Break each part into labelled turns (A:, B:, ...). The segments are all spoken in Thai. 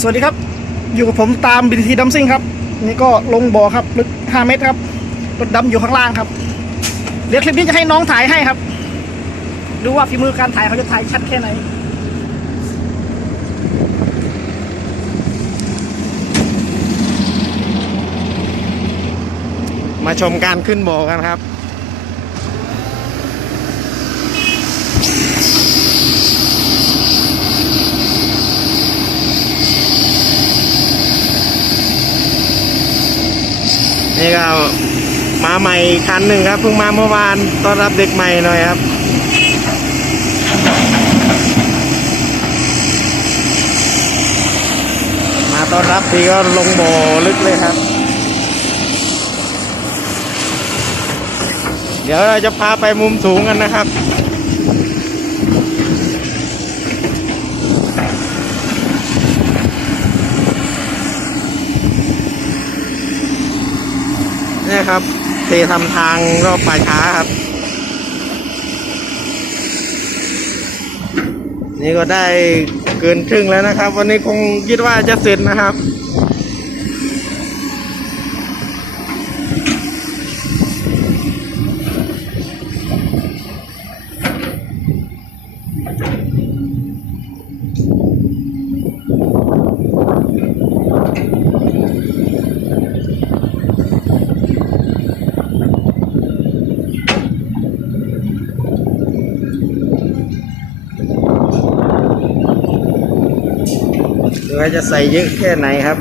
A: สวัสดีครับ อยู่กับผมตามบิทีดัมซิ่งครับ นี่ก็ลงบ่อครับลึก 5 เมตรครับรถดำอยู่ข้างล่างครับ เดี๋ยวคลิปนี้จะให้น้องถ่ายให้ครับ ดูว่าฝีมือการถ่ายเขาจะถ่ายชัดแค่ไหน
B: มาชมการขึ้นบ่อกันครับ นี่ก็มาใหม่คันหนึ่งครับเพิ่งมาเมื่อวานต้อนรับเด็กใหม่หน่อยครับมาต้อนรับทีก็ลงโบลึกเลยครับ เดี๋ยวเราจะพาไปมุมสูงกันนะครับ นี่ครับ เททำทางรอบป่าช้าครับ นี่ก็ได้เกินครึ่งแล้วนะครับ วันนี้คงคิดว่าจะเสร็จนะครับ ว่าจะใส่เยอะแค่ไหนครับ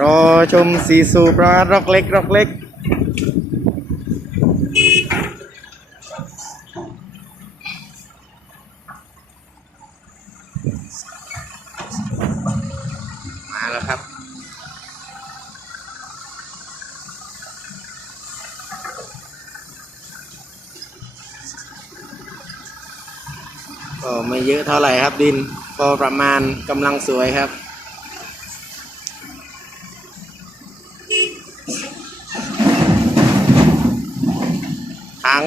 B: รอชมสีสูบรารอกเล็กรอกเล็ก มาแล้วครับก็ไม่เยอะเท่าไหร่ครับดิน พอประมาณกำลังสวยครับ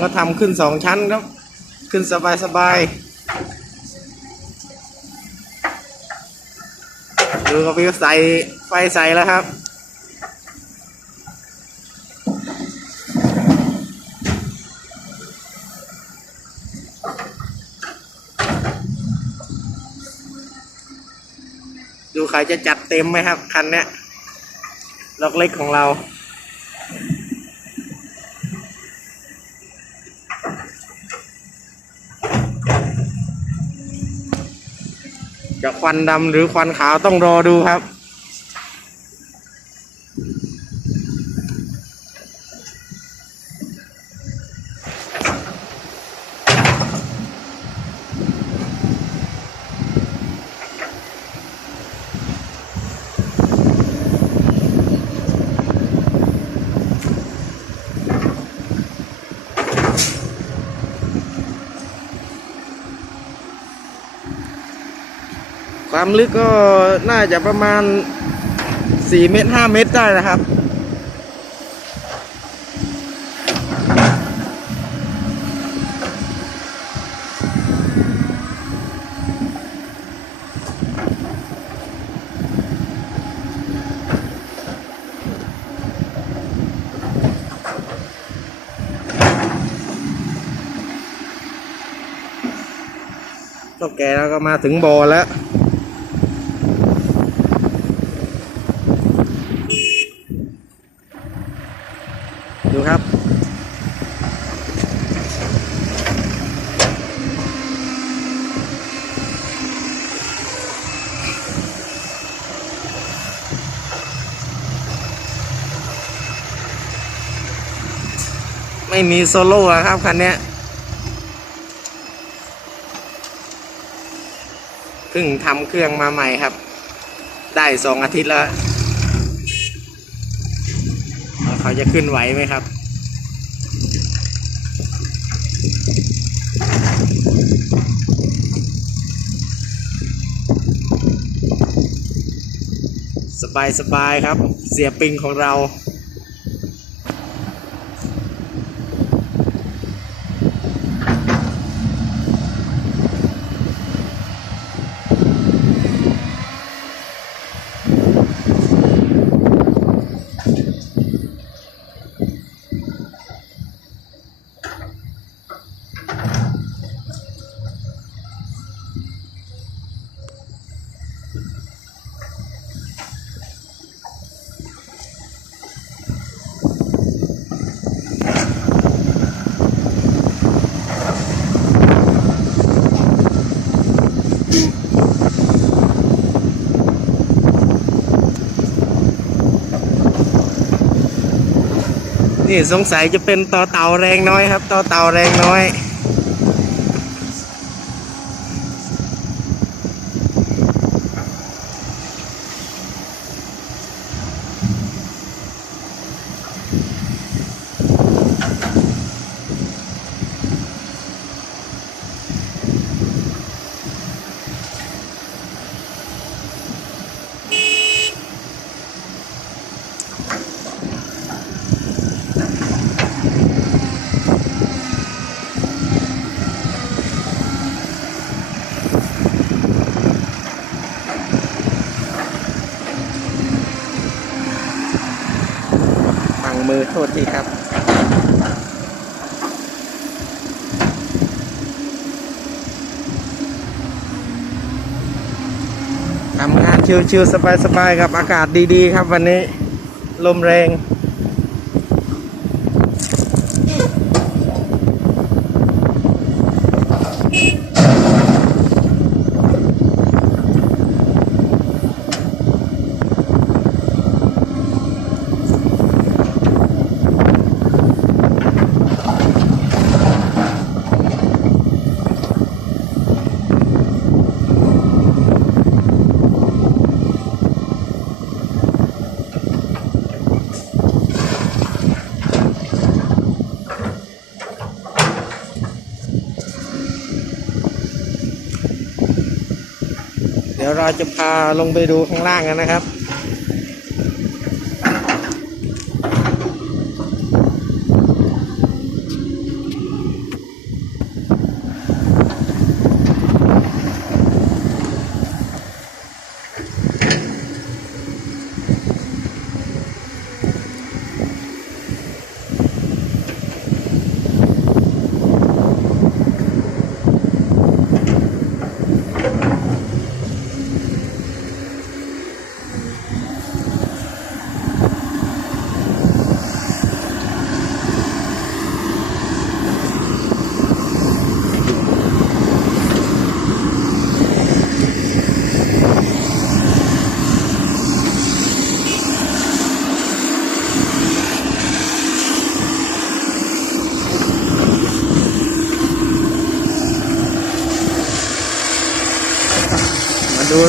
B: ก็ทำขึ้นสองชั้นครับ ขึ้นสบายสบายๆดูกับพี่ใส่ไฟใส่แล้วครับดูใครจะจัดเต็มไหมครับ คันเนี้ยล็อกเล็กของเรา ควันดำหรือควันขาวต้องรอดูครับ ความลึกก็น่าจะประมาณ4เมตร5เมตรได้นะครับ ต้องแกแล้วก็มาถึงบอแล้ว ไม่มีโซโล่ครับคันนี้เพิ่งทำเครื่องมาใหม่ครับ ได้สองอาทิตย์แล้ว เขาจะขึ้นไหวไหมครับสบายสบายครับ เสียปิงของเรา นี่สงสัยจะเป็นต่อเต่าแรงน้อยครับ ต่อเต่าแรงน้อย มือโทษทีครับ ทำงานชิวๆสบายๆครับ อากาศดีๆ ครับวันนี้ ลมแรง เราจะพาลงไปดูข้างล่างกันนะครับ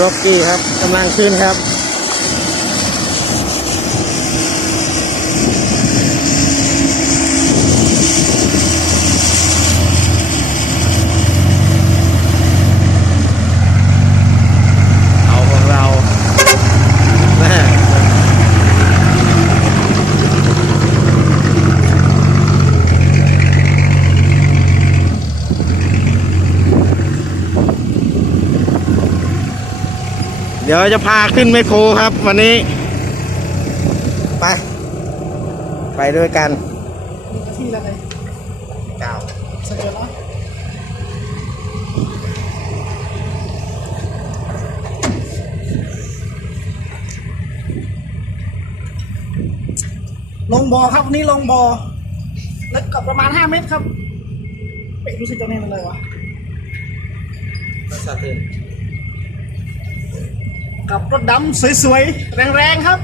B: อกกี้ครับกำลังขึ้นครับ เอาของเราแม่ เดี๋ยวจะพาขึ้นไมโครครับ วันนี้ ไป ไปด้วยกัน
A: ที่ละไง
B: เก้า
A: เสนอเนาะลงบ่อครับวันนี้ลงบ่อลึกกับประมาณห้าเมตรครับ เป๊ะรู้สึกจะแน่นเลยวะ
B: ภาษาเต็ม
A: กับรถดำสวยๆ แรงๆครับ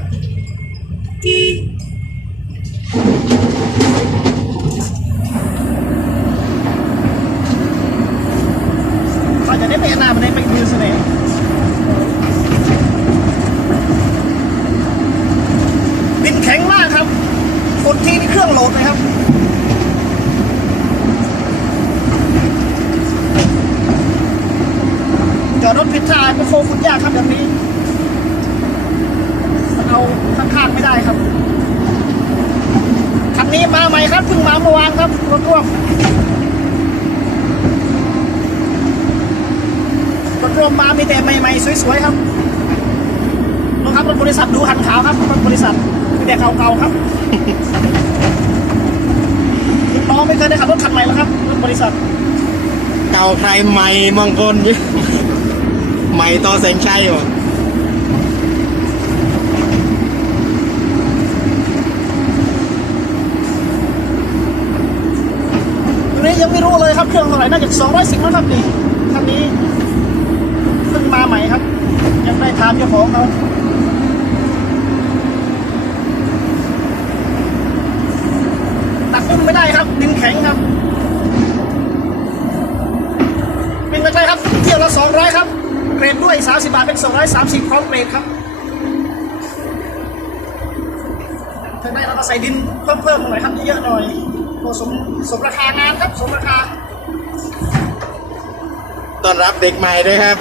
A: เราจะได้ไปนาไปได้ไปดูเสน่บินแข็งมากครับ คนที่นเครื่องโหลดนะครับจอดรถผิดทางก็โฟกุสยากครับแบบนี้ ครับเพิ่งมาเมื่อวานครับรถร่วมรถร่วมมามีแต่ใหม่ๆสวยๆครับรถครับรถบริษัทดูหันขาวครับรถบริษัทมีแต่เก่าๆครับน้องไม่เคยได้ขับรถคันใหม่แล้วครับรถบริษัท
B: เก่าใครใหม่มงคลใหม่ต่อแสงชัยวะ
A: วนี้ยังไม่รู้เลยครับเครื่องเท่าไหร่น่าจะ210มั้งครับนี่คันนี้เพิ่งมาใหม่ครับ ยังได้ถามเจ้าของเขาตักอุ้มไม่ได้ครับดินแข็งครับเป็นไม่ใช่ครับเที่ยวละ200ครับเกรดด้วย 30 บาทเป็น 230พร้อมเกรดครับถ้าได้เราก็ใส่ดินเพิ่มๆหน่อยครับเยอะๆหน่อยโอ้สมสมราคางานครับสมราคา
B: ต้อนรับเด็กใหม่ด้วยครับ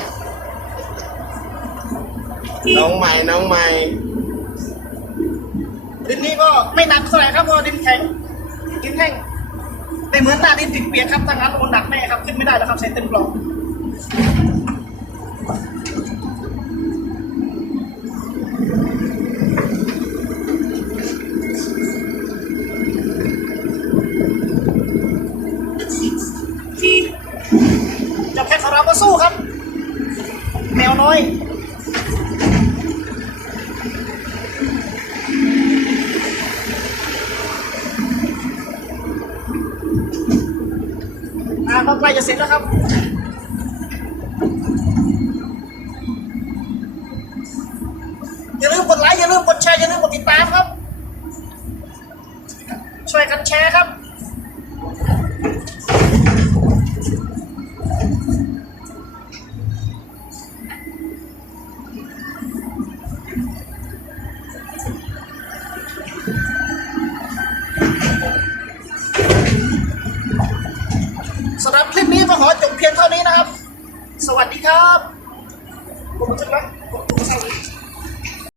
B: น้องใหม่น้องใหม่
A: ดินนี้ก็ไม่หนักเท่าไหร่ครับเพราะดินแข็งดินแห้งแต่เหมือนหน้าดินติดเปียกครับถ้างั้นโอนหนักแน่ครับขึ้นไม่ได้แล้วครับใช้เต็มปลอกเจับแค่ของเราก็สู้ครับ แมว น้อยอ่าก็ใกล้จะเสร็จแล้วครับ